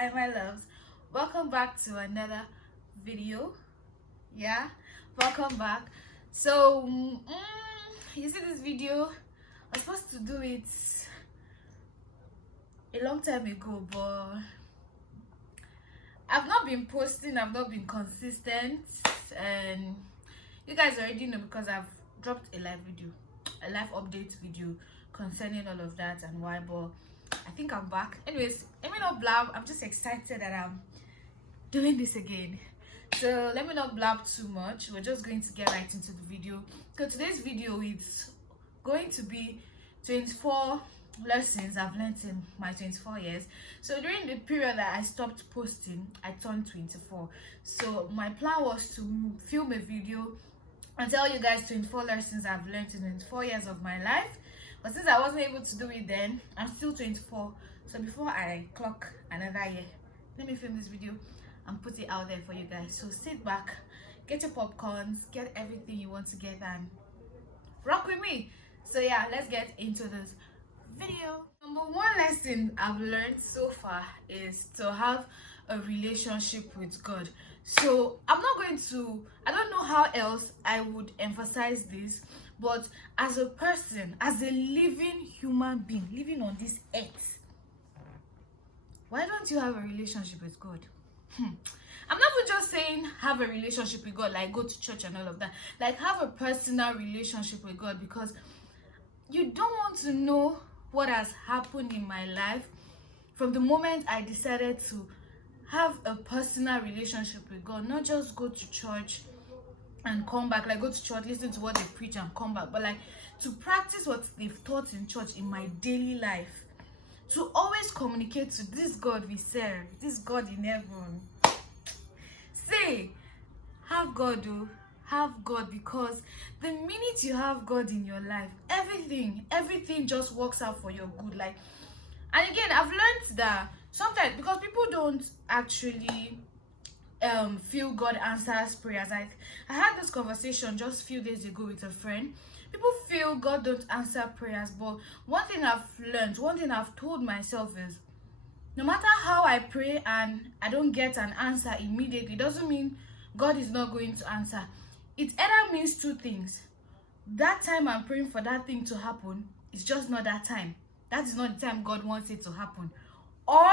Hi my loves, welcome back to another video. Welcome back. So you see this video, I was supposed to do it a long time ago, but I've not been posting, I've not been consistent, and you guys already know because I've dropped a live update video concerning all of that and why. But I think I'm back. Anyways, let me not blab. I'm just excited that I'm doing this again. So let me not blab too much. We're just going to get right into the video. So today's video is going to be 24 lessons I've learned in my 24 years. So during the period that I stopped posting, I turned 24. So my plan was to film a video and tell you guys 24 lessons I've learned in 24 years of my life. But since I wasn't able to do it then, I'm still 24. So before I clock another year, let me film this video and put it out there for you guys. So sit back, get your popcorns, get everything you want to get and rock with me. So yeah, let's get into this video. Number one lesson I've learned so far is to have a relationship with God. So I don't know how else I would emphasize this, but as a person, as a living human being living on this earth, why don't you have a relationship with God? I'm not even just saying have a relationship with God, like go to church and all of that. Like have a personal relationship with God, because you don't want to know what has happened in my life from the moment I decided to have a personal relationship with God. Not just go to church and come back, like go to church, listen to what they preach and come back, but like to practice what they've taught in church in my daily life, to always communicate to this God we serve, this God in heaven. Say, have God, oh, have God, because the minute you have God in your life, everything just works out for your good. Like, and again, I've learned that sometimes, because people don't actually feel God answers prayers. Like I had this conversation just a few days ago with a friend. People feel God don't answer prayers, but one thing I've told myself is, no matter how I pray and I don't get an answer immediately, doesn't mean God is not going to answer. It either means two things. That time I'm praying for that thing to happen, it's just not that time. That is not the time God wants it to happen. Or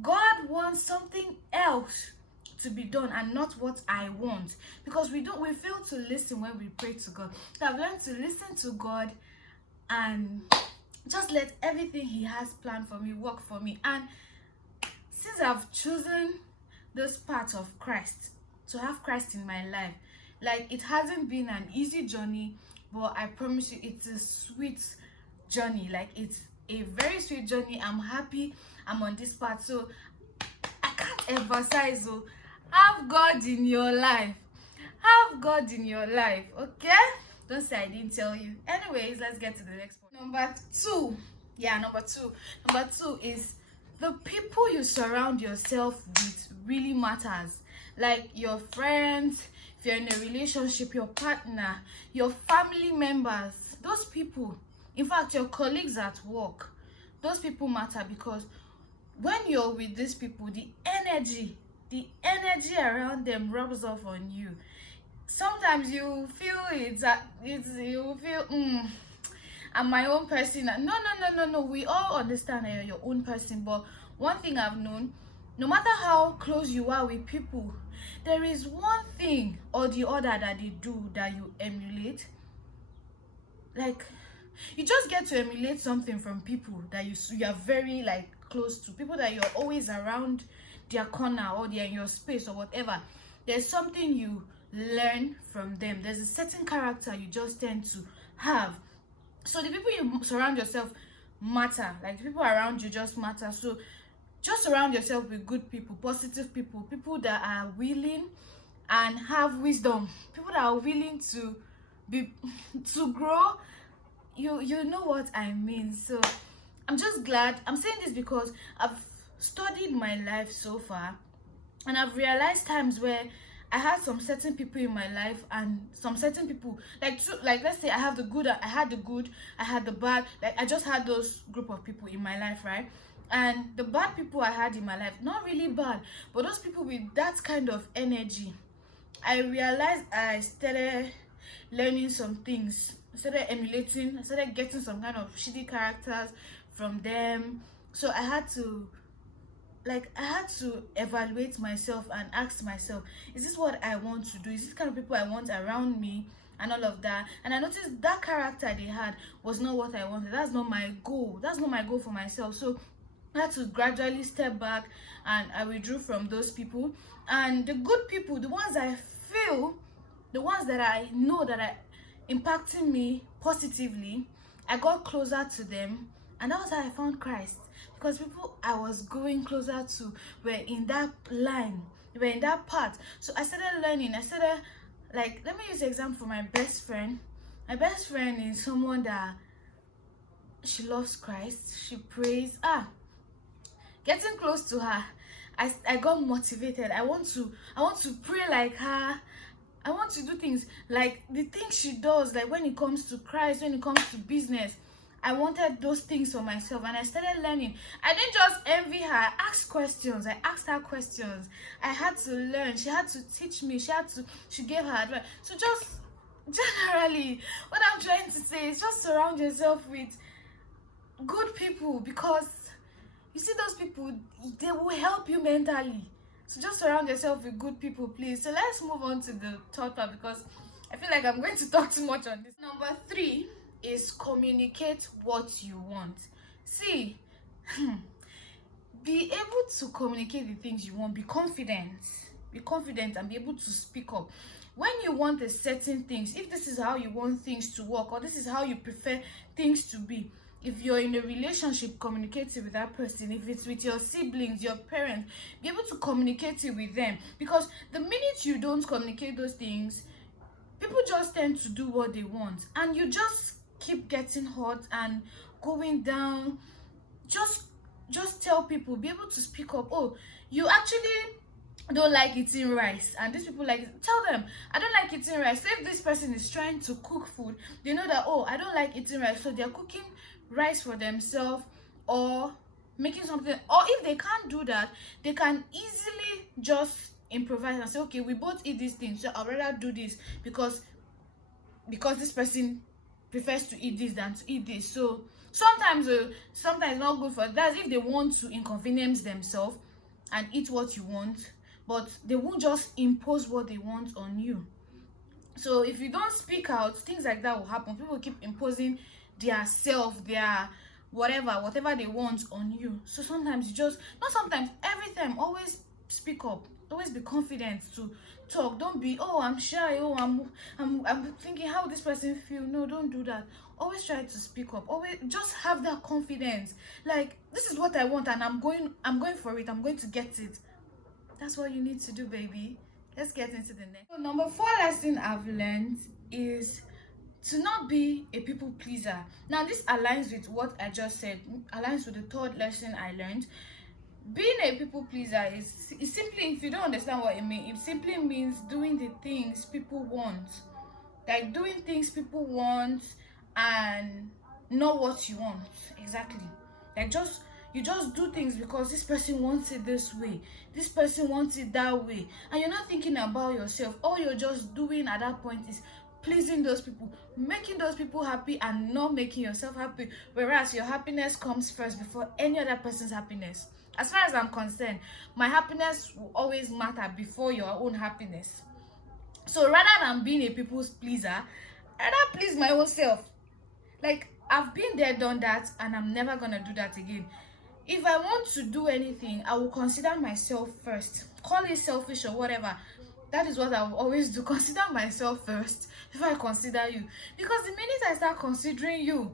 God wants something else to be done and not what I want, because we fail to listen when we pray to God. So I've learned to listen to God and just let everything He has planned for me work for me. And since I've chosen this part of Christ, to have Christ in my life, like it hasn't been an easy journey, but I promise you it's a sweet journey. Like it's a very sweet journey. I'm happy I'm on this part. So I can't emphasize, so have God in your life. Have God in your life, okay? Don't say I didn't tell you. Anyways, let's get to the next point. Number two is the people you surround yourself with really matters. Like your friends, if you're in a relationship, your partner, your family members, those people, in fact your colleagues at work, those people matter, because when you're with these people, the energy around them rubs off on you. Sometimes you feel I'm my own person. No, we all understand that you're your own person, but one thing I've known, no matter how close you are with people, there is one thing or the other that they do that you emulate. Like you just get to emulate something from people that you are very like close to, people that you're always around their corner or they're in your space or whatever. There's something you learn from them. There's a certain character you just tend to have. So the people you surround yourself matter. Like the people around you just matter. So just surround yourself with good people, positive people, people that are willing and have wisdom, people that are willing to grow. You know what I mean. So I'm just glad. I'm saying this because I've studied my life so far, and I've realized times where I had some certain people in my life and some certain people, like let's say I had the good, I had the bad, like I just had those group of people in my life, right? And the bad people I had in my life, not really bad, but those people with that kind of energy, I realized I started learning some things. I started emulating, I started getting some kind of shitty characters from them. So I had to evaluate myself and ask myself, is this what I want to do? Is this kind of people I want around me? And all of that. And I noticed that character they had was not what I wanted. That's not my goal. That's not my goal for myself. So I had to gradually step back, and I withdrew from those people. And the good people, the ones I feel, the ones that I know that are impacting me positively, I got closer to them. And that was how I found Christ. Because people I was going closer to were in that line, they were in that path. So I started learning. I started, like, let me use an example for my best friend. My best friend is someone that she loves Christ, she prays. Getting close to her, I got motivated. I want to pray like her. I want to do things like the things she does, like when it comes to Christ, when it comes to business. I wanted those things for myself, and I started learning. I didn't just envy her. I asked questions. I asked her questions. I had to learn. She had to teach me. She gave her advice. So just generally, what I'm trying to say is just surround yourself with good people, because you see those people, they will help you mentally. So just surround yourself with good people, please. So let's move on to the third part, because I feel like I'm going to talk too much on this. Number 3 is communicate what you want. See, be able to communicate the things you want. Be confident and be able to speak up when you want a certain things. If this is how you want things to work, or this is how you prefer things to be, if you're in a relationship, communicate it with that person. If it's with your siblings, your parents, be able to communicate it with them. Because the minute you don't communicate those things, people just tend to do what they want, and you just keep getting hurt and going down. Just tell people, be able to speak up. Oh, you actually don't like eating rice, and these people like it. Tell them, I don't like eating rice. So if this person is trying to cook food, they know that, oh, I don't like eating rice, so they're cooking rice for themselves or making something. Or if they can't do that, they can easily just improvise and say, okay, we both eat these things, so I'd rather do this because this person prefers to eat this than to eat this. So sometimes not good for that. If they want to inconvenience themselves and eat what you want, but they won't just impose what they want on you. So if you don't speak out, things like that will happen. People keep imposing their self, their whatever they want on you. So sometimes you just, not sometimes, every time, always speak up. Always be confident to talk. Don't be, oh, I'm shy, oh, I'm thinking how this person feel. No, don't do that. Always try to speak up. Always just have that confidence. Like, this is what I want, and I'm going for it. I'm going to get it. That's what you need to do, baby. Let's get into the next. So number 4 lesson I've learned is to not be a people pleaser. Now this aligns with what I just said, aligns with the 3rd lesson I learned. Being a people pleaser is simply, if you don't understand what it means, it simply means doing the things people want. Like doing things people want and not what you want. Exactly. Like you just do things because this person wants it this way, this person wants it that way, and you're not thinking about yourself. All you're just doing at that point is pleasing those people, making those people happy, and not making yourself happy. Whereas your happiness comes first before any other person's happiness. As far as I'm concerned, my happiness will always matter before your own happiness. So rather than being a people's pleaser, I'd rather please my own self. Like, I've been there, done that, and I'm never gonna do that again. If I want to do anything, I will consider myself first. Call it selfish or whatever. That is what I will always do. Consider myself first before I consider you. Because the minute I start considering you,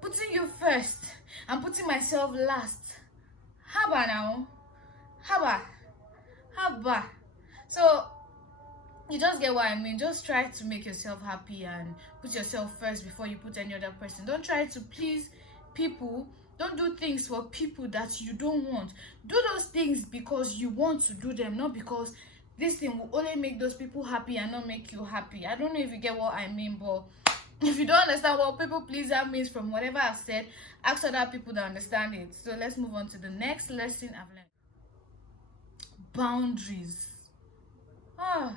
putting you first, and putting myself last, haba now. Haba. So you just get what I mean. Just try to make yourself happy and put yourself first before you put any other person. Don't try to please people. Don't do things for people that you don't want. Do those things because you want to do them, not because this thing will only make those people happy and not make you happy. I don't know if you get what I mean, but If you don't understand what people pleaser means from whatever I've said, ask other people that understand it. So let's move on to the next lesson I've learned. Boundaries. Ah,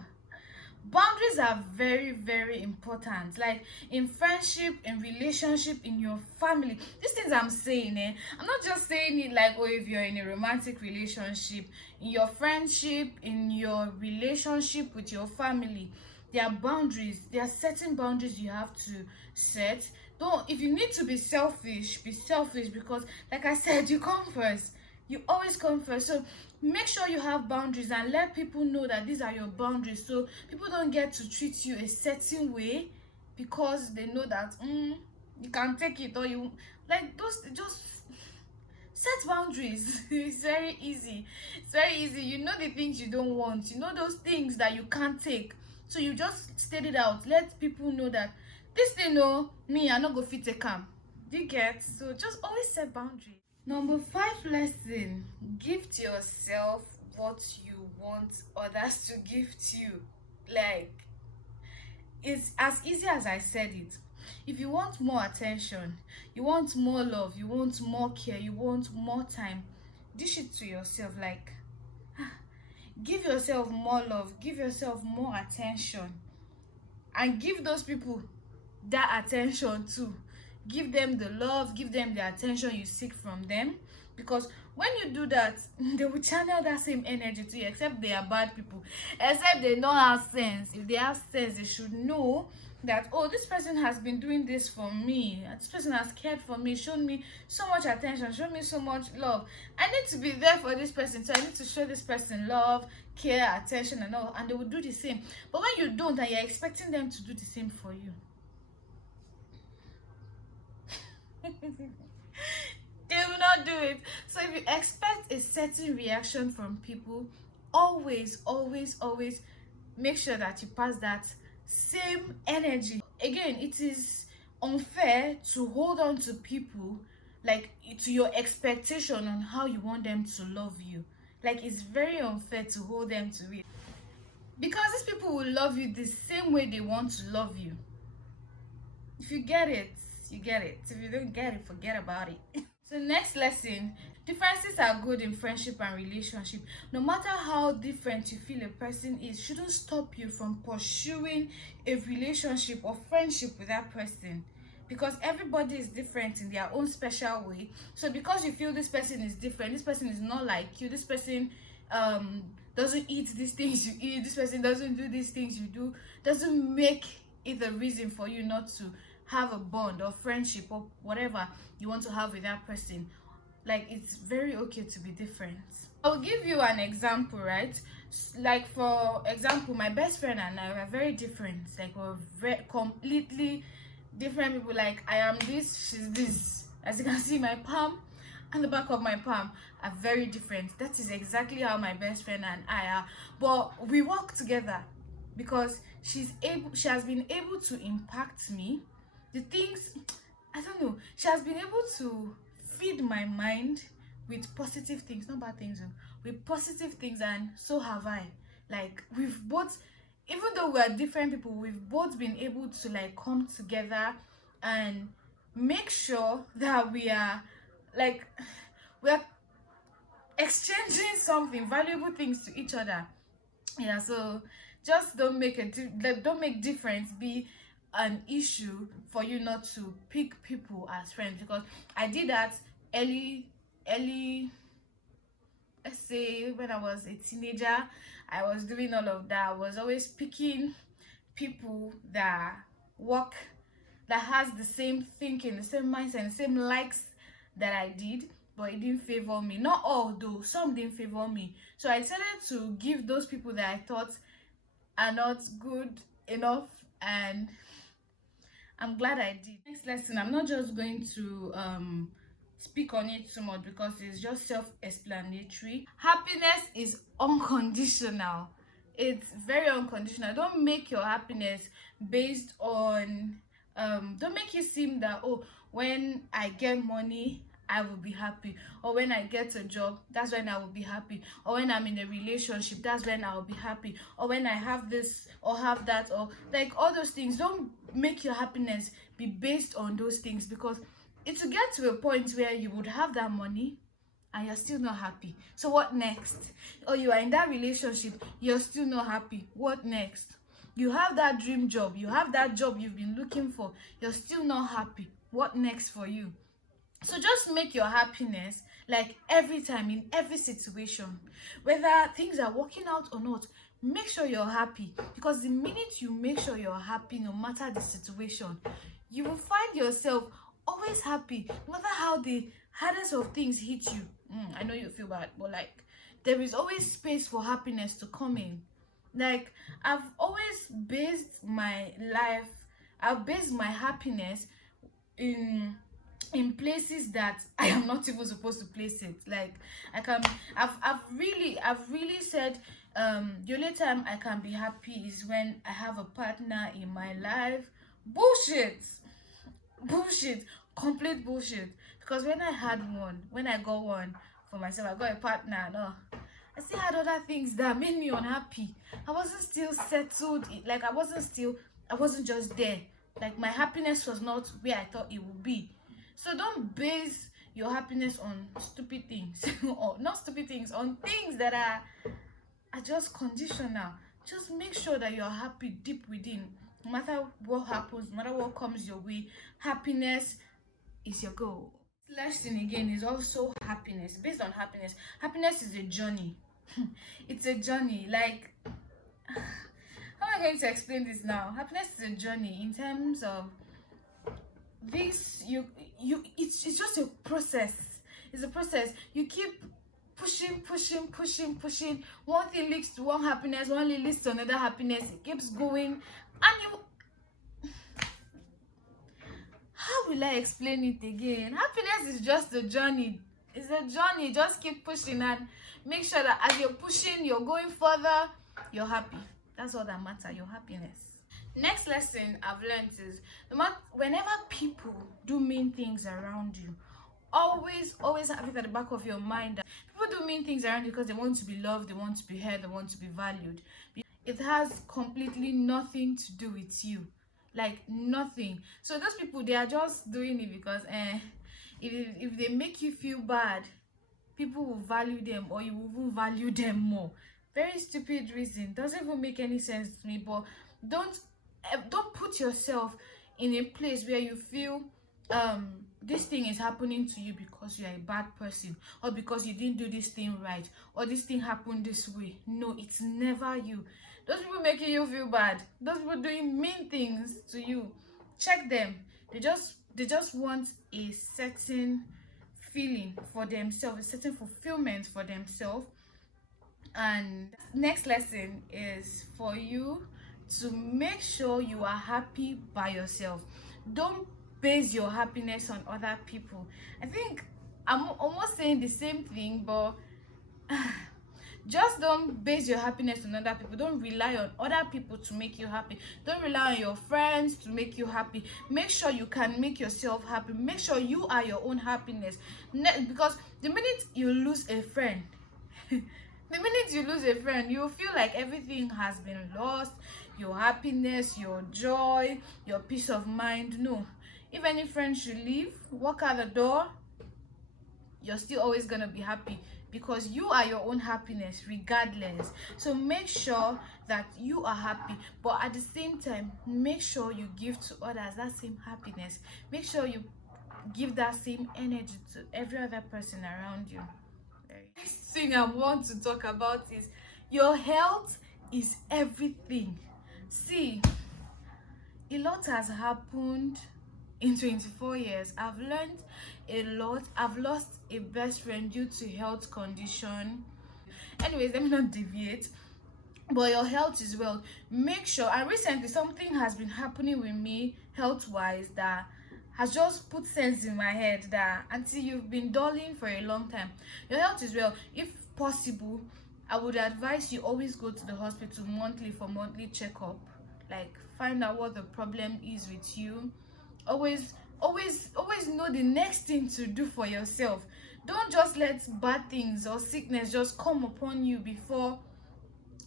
boundaries are very, very important. Like in friendship, in relationship, in your family. These things I'm saying, I'm not just saying it like, oh, if you're in a romantic relationship, in your friendship, in your relationship with your family, there are boundaries. There are certain boundaries you have to set. Don't, if you need to be selfish, be selfish, because like I said, you come first. You always come first. So make sure you have boundaries and let people know that these are your boundaries, so people don't get to treat you a certain way because they know that you can take it, or you like those. Just set boundaries. It's very easy. It's very easy. You know the things you don't want, you know those things that you can't take, so you just state it out. Let people know that this thing, no, me, I not go fit take am. Do you get? So just always set boundaries. Number 5 lesson: gift yourself what you want others to gift you. Like, it's as easy as I said it. If you want more attention, you want more love, you want more care, you want more time, dish it to yourself. Like, give yourself more love, give yourself more attention, and give those people that attention too. Give them the love, give them the attention you seek from them, because when you do that, they will channel that same energy to you. Except they are bad people, except they don't have sense. If they have sense, they should know that, oh, this person has been doing this for me, this person has cared for me, shown me so much attention, shown me so much love. I need to be there for this person, so I need to show this person love, care, attention, and all, and they will do the same. But when you don't and you're expecting them to do the same for you, they will not do it. So if you expect a certain reaction from people, always, always, always make sure that you pass that same energy. Again, it is unfair to hold on to people, like, to your expectation on how you want them to love you. Like, it's very unfair to hold them to it, because these people will love you the same way they want to love you. If you get it, you get it. If you don't get it, forget about it. So next lesson: differences are good in friendship and relationship. No matter how different you feel a person is, shouldn't stop you from pursuing a relationship or friendship with that person, because everybody is different in their own special way. So because you feel this person is different, this person is not like you, this person doesn't eat these things you eat, this person doesn't do these things you do, doesn't make it a reason for you not to have a bond or friendship or whatever you want to have with that person. Like, it's very okay to be different. I'll give you an example, right? Like, for example, my best friend and I are very different. Like, we're very completely different people. Like, I am this, she's this. As you can see, my palm and the back of my palm are very different. That is exactly how my best friend and I are. But we work together because she has been able to impact me. The things, I don't know, she has been able to feed my mind with positive things, not bad things, with positive things, and so have I. Like, we've both, even though we are different people, we've both been able to, like, come together and make sure that we are exchanging something, valuable things to each other. Yeah, so just don't make difference be an issue for you not to pick people as friends, because I did that early, let's say when I was a teenager. I was doing all of that. I was always picking people that work, that has the same thinking, the same mindset, the same likes that I did, but it didn't favor me. Not all though, some didn't favor me. So I decided to give those people that I thought are not good enough, and I'm glad I did. Next lesson, I'm not just going to speak on it too much because it's just self-explanatory. Happiness is unconditional. It's very unconditional. Don't make your happiness based on don't make it seem that, oh, when I get money I will be happy. Or when I get a job, that's when I will be happy. Or when I'm in a relationship, that's when I will be happy. Or when I have this or have that, or like all those things. Don't make your happiness be based on those things, because it will get to a point where you would have that money and you're still not happy. So what next? Or you are in that relationship, you're still not happy. What next? You have that dream job, you have that job you've been looking for, you're still not happy. What next for you? So just make your happiness like every time, in every situation, whether things are working out or not, make sure you're happy. Because the minute you make sure you're happy, no matter the situation, you will find yourself always happy, no matter how the hardest of things hit you. I know you feel bad, but like, there is always space for happiness to come in. Like, I've always based my life, I've based my happiness in places that I am not even supposed to place it. Like, I've really said, the only time I can be happy is when I have a partner in my life. Bullshit, complete bullshit. Because when I got one for myself, I got a partner, no, I still had other things that made me unhappy. I wasn't still settled. Like, I wasn't just there. Like, my happiness was not where I thought it would be. So don't base your happiness on stupid things or not stupid things, on things that are just conditional. Just make sure that you're happy deep within. No matter what happens, no matter what comes your way, happiness is your goal. Last thing again is also happiness. Based on happiness, happiness is a journey. It's a journey. Like, how am I going to explain this now? Happiness is a journey in terms of this. It's just a process. It's a process. You keep pushing. One thing leads to one happiness, one thing leads to another happiness. It keeps going, and you, how will I explain it again? Happiness is just a journey. It's a journey. Just keep pushing and make sure that as you're pushing, you're going further, you're happy. That's all that matters, your happiness. Next lesson I've learned is, whenever people do mean things around you, always have it at the back of your mind that people do mean things around you because they want to be loved, they want to be heard, they want to be valued. It has completely nothing to do with you. Like, nothing. So those people, they are just doing it because if they make you feel bad, people will value them, or you will even value them more. Very stupid reason, doesn't even make any sense to me. But don't put yourself in a place where you feel this thing is happening to you because you're a bad person, or because you didn't do this thing right, or this thing happened this way. No, it's never you. Those people making you feel bad, those people doing mean things to you, check them. They just want a certain feeling for themselves, a certain fulfillment for themselves. And next lesson is for you to make sure you are happy by yourself. Don't base your happiness on other people. I think I'm almost saying the same thing, but just don't base your happiness on other people. Don't rely on other people to make you happy. Don't rely on your friends to make you happy. Make sure you can make yourself happy. Make sure you are your own happiness. Because the minute you lose a friend, you feel like everything has been lost. Your happiness, your joy, your peace of mind. No. If any friend should leave, walk out the door, you're still always gonna be happy, because you are your own happiness regardless. So make sure that you are happy, but at the same time, make sure you give to others that same happiness. Make sure you give that same energy to every other person around you. Next thing I want to talk about is your health is everything. See, a lot has happened in 24 years. I've learned a lot. I've lost a best friend due to health condition. Anyways, let me not deviate. But your health is well. Make sure, and recently something has been happening with me health-wise that has just put sense in my head, that until you've been dulling for a long time, your health is well. If possible, I would advise you always go to the hospital monthly for monthly checkup. Like, find out what the problem is with you. Always always know the next thing to do for yourself. Don't just let bad things or sickness just come upon you before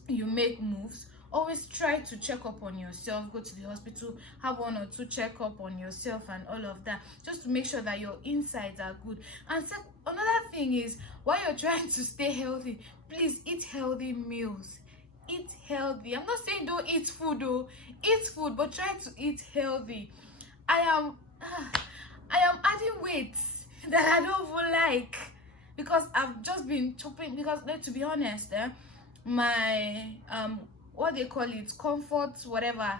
you make moves. Always try to check up on yourself, go to the hospital, have 1 or 2 check up on yourself and all of that, just to make sure that your insides are good. And another thing is, while you're trying to stay healthy, please eat healthy meals. Eat healthy. I'm not saying don't eat food though, eat food, but try to eat healthy. I am adding weight that I don't even like, because I've just been chopping. Because to be honest, my what they call it, comfort whatever,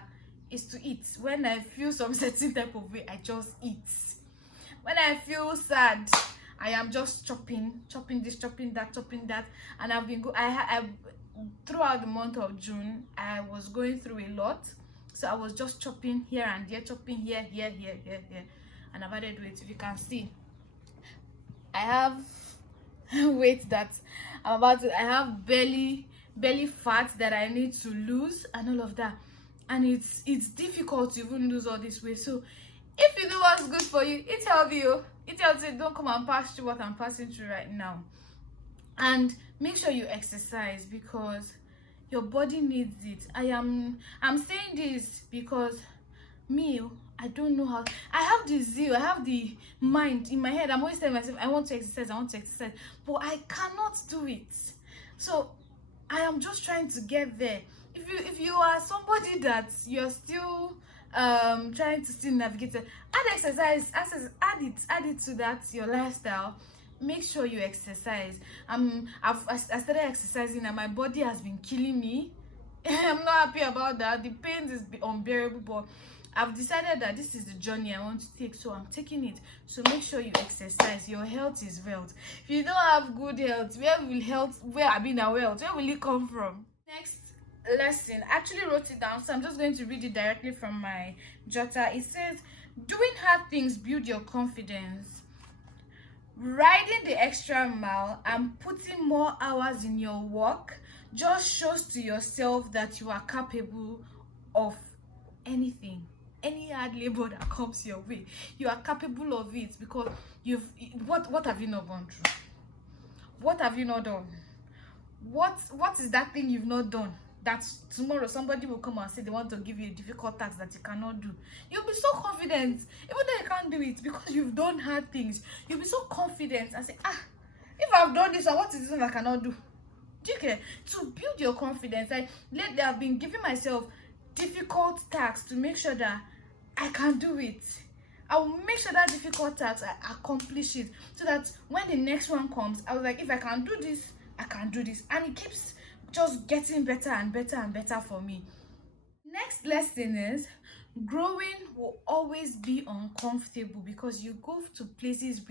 is to eat. When I feel some certain type of way, I just eat. When I feel sad, I am just chopping this, chopping that. And I've been I throughout the month of June, I was going through a lot, so I was just chopping here and there, chopping here, and I've added weight. If you can see, I have weight that I'm about to, I have belly fat that I need to lose and all of that, and it's difficult to even lose all this weight. So if you do what's good for you, eat healthy. Eat healthy. Don't come and pass through what I'm passing through right now. And make sure you exercise, because your body needs it. I'm saying this because me, I don't know how. I have the zeal, I have the mind in my head. I'm always telling myself I want to exercise, but I cannot do it. So I am just trying to get there. If you are somebody that you're still trying to still navigate it, add exercise, add it to that your lifestyle. Make sure you exercise. I started exercising and my body has been killing me. I'm not happy about that. The pain is unbearable, but I've decided that this is the journey I want to take, so I'm taking it. So make sure you exercise. Your health is wealth. If you don't have good health, where will it come from? Next lesson, I actually wrote it down, so I'm just going to read it directly from my jotter. It says, doing hard things build your confidence. Riding the extra mile and putting more hours in your work just shows to yourself that you are capable of anything. Any hard labor that comes your way, you are capable of it, because what have you not gone through? What have you not done? What is that thing you've not done that tomorrow somebody will come and say they want to give you a difficult task that you cannot do? You'll be so confident, even though you can't do it, because you've done hard things. You'll be so confident and say, if I've done this one, what is this one I cannot do? Do you care? To build your confidence, lately I've been giving myself difficult tasks to make sure that I can do it. I will make sure that difficult task I accomplish it, so that when the next one comes, I was like, if I can do this, I can do this, and it keeps just getting better and better and better for me. Next lesson is, growing will always be uncomfortable, because you go to places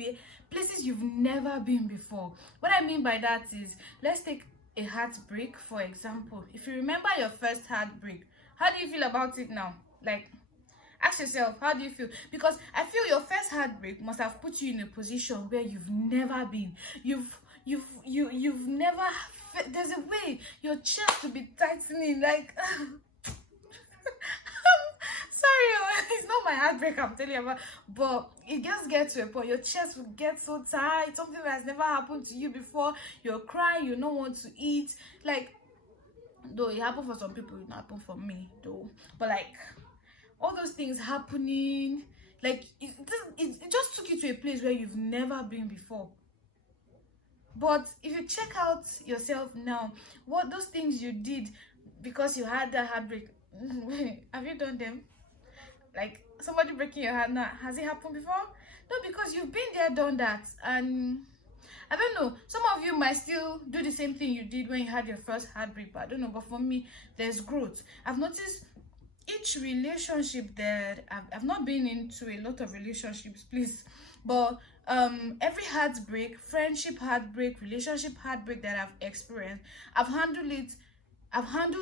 you've never been before. What I mean by that is, let's take a heartbreak for example. If you remember your first heartbreak, how do you feel about it now? Like, ask yourself, how do you feel? Because I feel your first heartbreak must have put you in a position where you've never been. You've never, there's a way your chest will be tightening, like sorry, it's not my heartbreak I'm telling you about, but it just gets to a point, your chest will get so tight, something that has never happened to you before. You're crying, you don't want to eat, like, though it happened for some people, it not happened for me though, but like, all those things happening, like, it just took you to a place where you've never been before. But if you check out yourself now, what those things you did because you had that heartbreak, have you done them? Like, somebody breaking your heart now, has it happened before? No, because you've been there, done that. And I don't know, some of you might still do the same thing you did when you had your first heartbreak, but I don't know. But for me, there's growth. I've noticed each relationship that I've not been into a lot of relationships, please, but every heartbreak, friendship heartbreak, relationship heartbreak that I've experienced, I've handled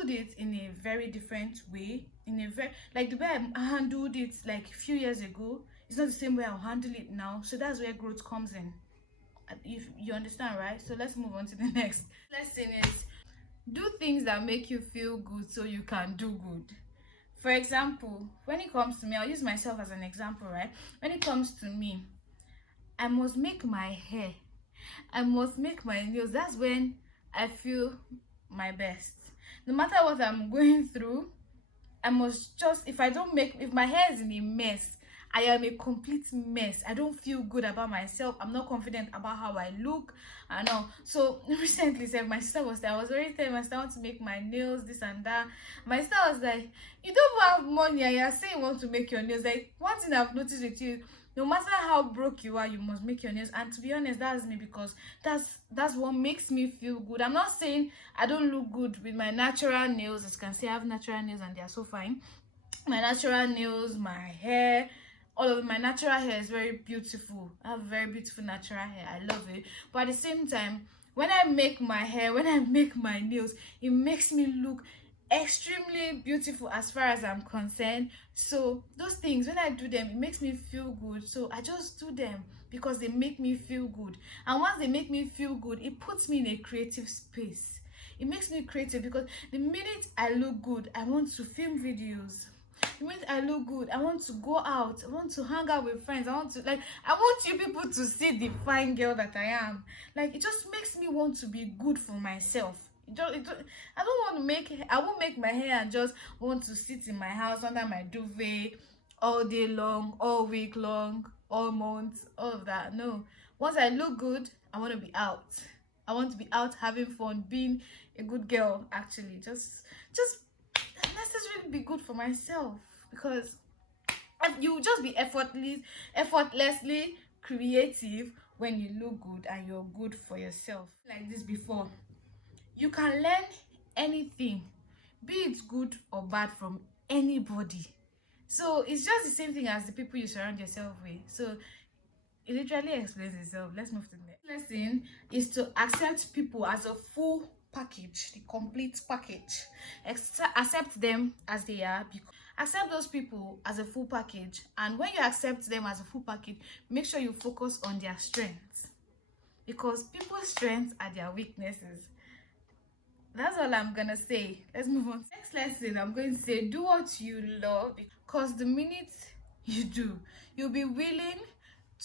it in a very different way, in a very, like, the way I handled it like a few years ago is not the same way I'll handle it now. So that's where growth comes in, if you understand, right? So let's move on to the next lesson. Is do things that make you feel good so you can do good. For example, when it comes to me, I'll use myself as an example, right? When it comes to me, I must make my hair, I must make my nails. That's when I feel my best. No matter what I'm going through, I must just, if I don't make, if my hair is in a mess, I am a complete mess. I don't feel good about myself. I'm not confident about how I look. I know. So recently, said my sister was there. I was already telling my sister I want to make my nails, this and that. My sister was like, "You don't have money, and you're saying you want to make your nails." Like, one thing I've noticed with you, no matter how broke you are, you must make your nails. And to be honest, that's me, because that's what makes me feel good. I'm not saying I don't look good with my natural nails. As you can see, I have natural nails and they are so fine. My natural nails, my hair, all of my natural hair is very beautiful. I have very beautiful natural hair. I love it. But at the same time, when I make my hair, when I make my nails, it makes me look extremely beautiful as far as I'm concerned. So those things, when I do them, it makes me feel good. So I just do them because they make me feel good. And once they make me feel good, it puts me in a creative space. It makes me creative, because the minute I look good, I want to film videos. The minute I look good, I want to go out, I want to hang out with friends, I want you people to see the fine girl that I am. Like, it just makes me want to be good for myself. I won't make my hair and just want to sit in my house under my duvet all day long, all week long, all month, all of that. No. Once I look good, I want to be out. I want to be out having fun, being a good girl. Actually, just necessarily be good for myself, because you just be effortlessly creative when you look good and you're good for yourself. Like this before, you can learn anything, be it good or bad, from anybody. So it's just the same thing as the people you surround yourself with. So it literally explains itself. Let's move to the next lesson. Is to accept people as a full package, the complete package. Accept them as they are. Accept those people as a full package, and when you accept them as a full package, make sure you focus on their strengths, because people's strengths are their weaknesses. That's all I'm gonna say. Let's move on. Next lesson, I'm going to say, do what you love, because the minute you do, you'll be willing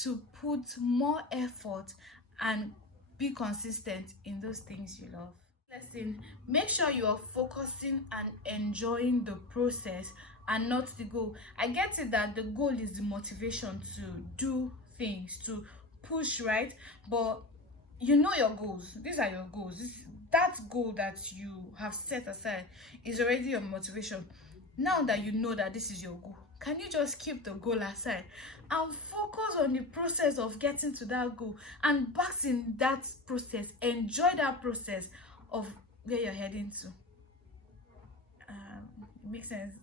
to put more effort and be consistent in those things you love. Lesson, make sure you are focusing and enjoying the process and not the goal. I get it that the goal is the motivation to do things, to push, right? But you know your goals. These are your goals. That goal that you have set aside is already your motivation. Now that you know that this is your goal, can you just keep the goal aside and focus on the process of getting to that goal, and bask in that process, enjoy that process of where you're heading to? It makes sense.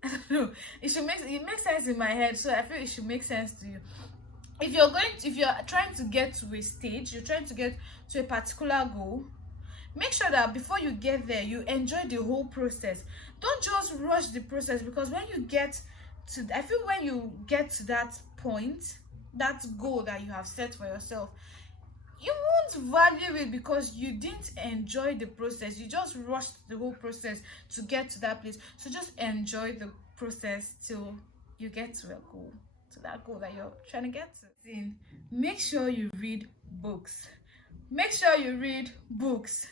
I don't know. It makes sense in my head, so I feel it should make sense to you. If you're trying to get to a stage, you're trying to get to a particular goal, make sure that before you get there, you enjoy the whole process. Don't just rush the process, because when you get to, I feel when you get to that point, that goal that you have set for yourself, you won't value it because you didn't enjoy the process. You just rushed the whole process to get to that place. So just enjoy the process till you get to a goal, to that goal that you're trying to get to. Make sure you read books. Make sure you read books.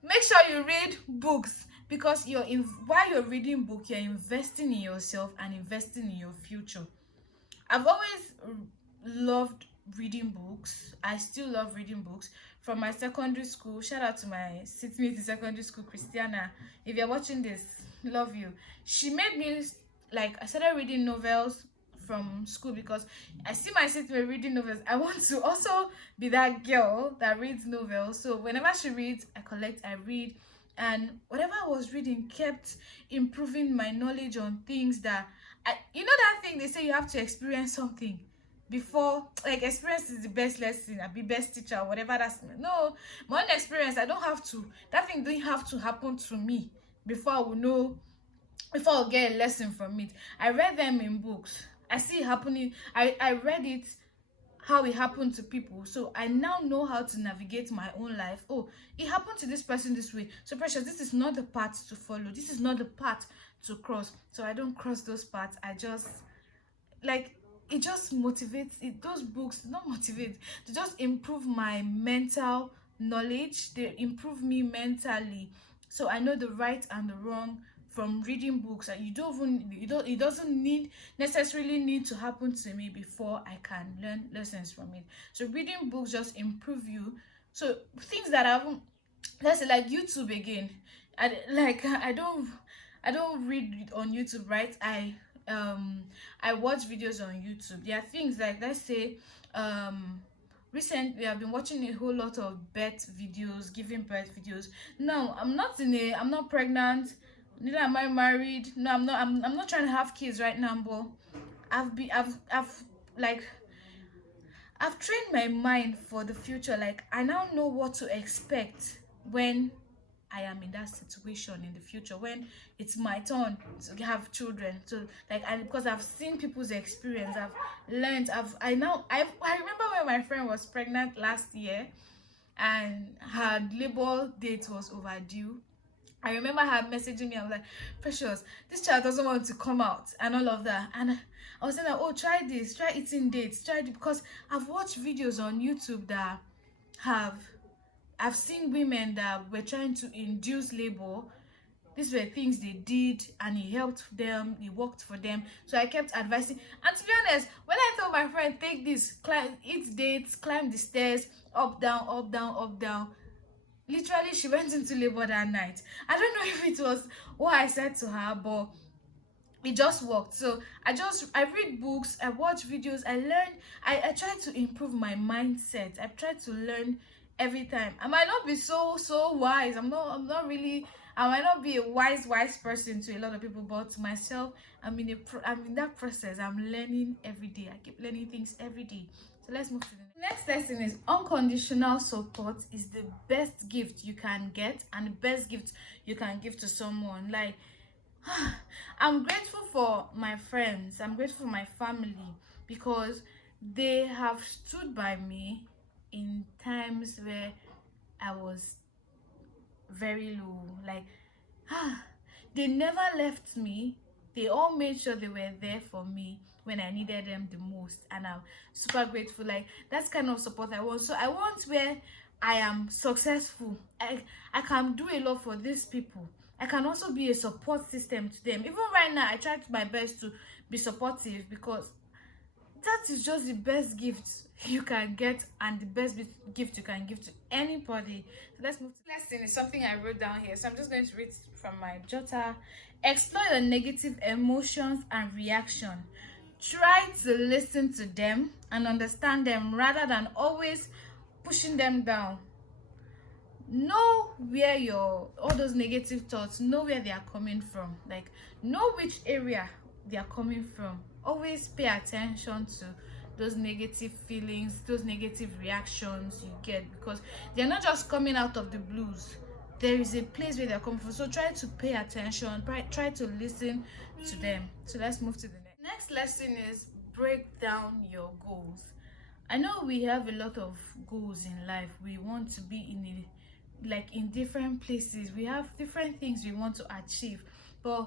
Make sure you read books, because while you're reading book, you're investing in yourself and investing in your future. I've always loved reading books. I still love reading books. From my secondary school, shout out to my seatmate in secondary school, Christiana. If you're watching this, love you. She made me, like, I started reading novels from school, because I see my sister reading novels. I want to also be that girl that reads novels. So whenever she reads, I collect, I read, and whatever I was reading kept improving my knowledge on things that you know that thing they say you have to experience something before, like, experience is the best lesson, I'll be best teacher, whatever that's. No, my own experience, that thing didn't have to happen to me before I will know, before I'll get a lesson from it. I read them in books. I see it happening. I read it, how it happened to people. So I now know how to navigate my own life. Oh, it happened to this person this way. So Precious, this is not the path to follow. This is not the path to cross, so I don't cross those parts. I just like, it just motivates it, those books not motivate, to just improve my mental knowledge. They improve me mentally, so I know the right and the wrong from reading books. And it doesn't necessarily need to happen to me before I can learn lessons from it. So reading books just improve you. So things that I haven't, let's say like YouTube again, I don't read on YouTube, right? I watch videos on YouTube. There are things like, let's say, recently I've been watching a whole lot of birth videos, giving birth videos. Now I'm not pregnant, neither am I married. No, I'm not trying to have kids right now, but I've like, I've trained my mind for the future. Like, I now know what to expect when I am in that situation in the future, when it's my turn to have children. So like, because I've seen people's experience, I've learned, I remember when my friend was pregnant last year and her labor date was overdue. I remember her messaging me. I was like, Precious, this child doesn't want to come out and all of that. And I was saying like, oh, try this, try eating dates, try it, because I've watched videos on YouTube that I've seen women that were trying to induce labor. These were things they did, and it helped them, it worked for them. So I kept advising. And to be honest, when I told my friend, take this, eat dates, climb the stairs, up, down, up, down, up, down, literally she went into labor that night. I don't know if it was what I said to her, but it just worked. So I read books, I watch videos, I learn. I try to improve my mindset. I try to learn every time. I might not be so wise. I'm not really, I might not be a wise person to a lot of people, but to myself, I'm in that process. I'm learning every day. I keep learning things every day. So let's move to the next lesson. Is unconditional support is the best gift you can get, and the best gift you can give to someone. Like, I'm grateful for my friends, I'm grateful for my family, because they have stood by me in times where I was very low. Like, they never left me. They all made sure they were there for me when I needed them the most, and I'm super grateful. Like, that's kind of support I want. So I want where I am successful, I can do a lot for these people. I can also be a support system to them. Even right now, I try my best to be supportive, because that is just the best gift you can get, and the best gift you can give to anybody. So let's move to the lesson. Is something I wrote down here, so I'm just going to read from my jotter. Explore the negative emotions and reaction. Try to listen to them and understand them rather than always pushing them down. Know where all those negative thoughts, know where they are coming from. Like, know which area they are coming from. Always pay attention to those negative feelings, those negative reactions you get, because they're not just coming out of the blues. There is a place where they're coming from. So try to pay attention, try to listen to them. So let's move to the next lesson. Is break down your goals. I know we have a lot of goals in life. We want to be in different places. We have different things we want to achieve, but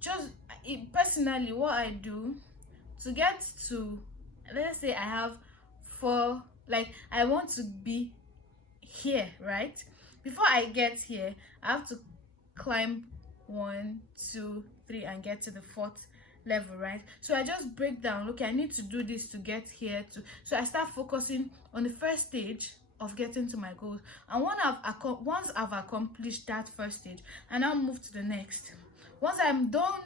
just personally, what I do to get to, let's say I have four, like, I want to be here, right? Before I get here, I have to climb 1, 2, 3 and get to the 4th level, right? So I just break down, okay, I need to do this to get here to, so I start focusing on the first stage of getting to my goals. And once I've accomplished that first stage, I now move to the next. Once I'm done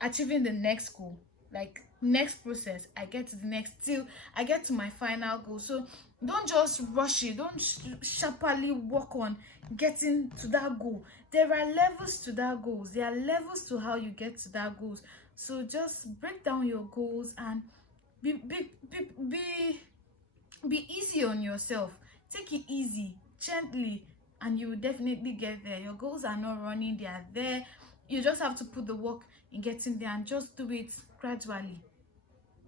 achieving the next goal, like next process, I get to the next till I get to my final goal. So don't just rush it. Don't sharply work on getting to that goal. There are levels to that goals. There are levels to how you get to that goals. So just break down your goals and be easy on yourself. Take it easy, gently, and you will definitely get there. Your goals are not running, they are there. You just have to put the work in getting there, and just do it gradually.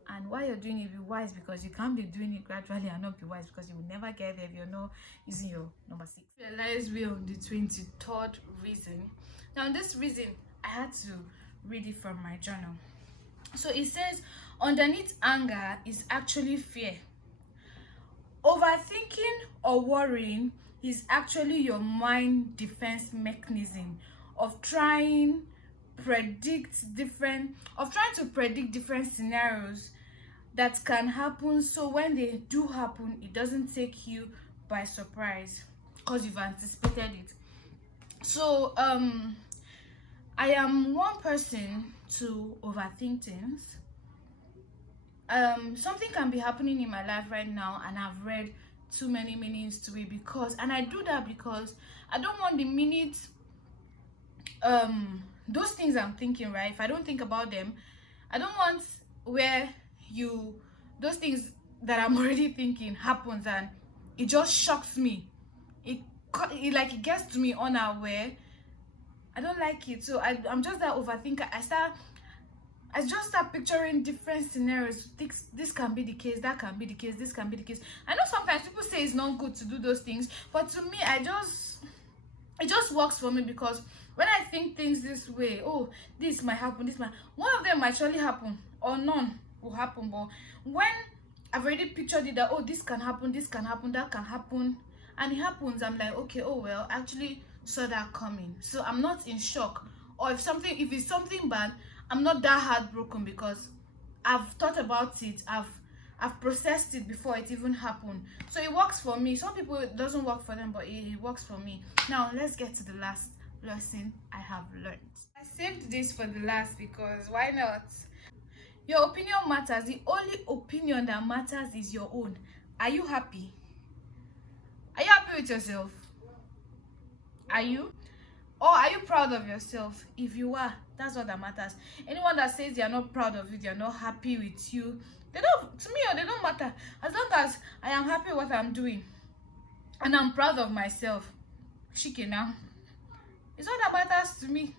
And while you're doing it, be wise, because you can't be doing it gradually and not be wise, because you will never get there if you're not using your number 6. Realize we're on the 23rd reason. Now this reason, I had to read it from my journal. So it says, underneath anger is actually fear. Overthinking or worrying is actually your mind defense mechanism of trying to predict different scenarios that can happen, so when they do happen, it doesn't take you by surprise because you've anticipated it. So I am one person to overthink things. Something can be happening in my life right now and I've read too many meanings to it, and I do that because I don't want the minute those things I'm thinking, right, if I don't think about them, I don't want where those things that I'm already thinking happens and it just shocks me. It gets to me unaware. I don't like it. So I'm just that overthinker. I just start picturing different scenarios. This can be the case, that can be the case, this can be the case. I know sometimes people say it's not good to do those things, but to me, it just works for me, because when I think things this way, oh, this might happen, one of them might surely happen, or none will happen. But when I've already pictured it that, oh, this can happen, that can happen, and it happens, I'm like, okay, oh well, actually saw that coming. So I'm not in shock. Or if it's something bad, I'm not that heartbroken, because I've thought about it, I've processed it before it even happened. So it works for me. Some people, it doesn't work for them, but it works for me. Now let's get to the last lesson I have learned. I saved this for the last because why not? Your opinion matters. The only opinion that matters is your own. Are you happy? Are you happy with yourself? Are you? Or are you proud of yourself? If you are, that's what that matters. Anyone that says they're not proud of you, they're not happy with you, they don't matter. As long as I am happy with what I'm doing and I'm proud of myself, shike now, it's all that matters to me.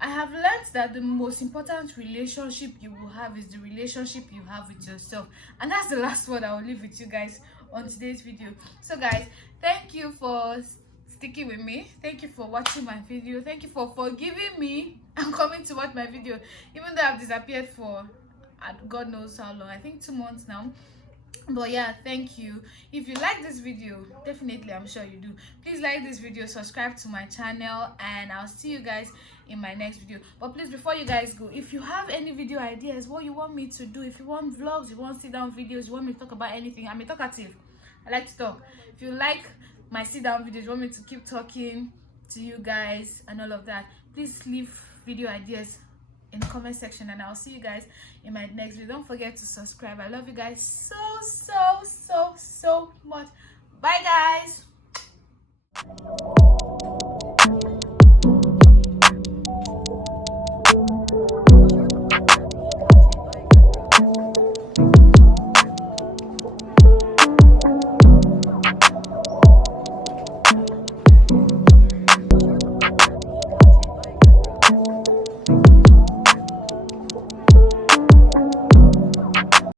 I have learned that the most important relationship you will have is the relationship you have with yourself. And that's the last word I will leave with you guys on today's video. So guys, thank you for sticking with me. Thank you for watching my video. Thank you for forgiving me and coming to watch my video, even though I've disappeared for God knows how long. I think 2 months now. But yeah, thank you. If you like this video, definitely, I'm sure you do, please like this video, subscribe to my channel, and I'll see you guys in my next video. But please, before you guys go, if you have any video ideas, what you want me to do, if you want vlogs, you want sit down videos, you want me to talk about anything, I'm a talkative, I like to talk. If you like my sit down videos, you want me to keep talking to you guys and all of that, please leave video ideas in the comment section, and I'll see you guys in my next video. Don't forget to subscribe. I love you guys so much. Bye guys.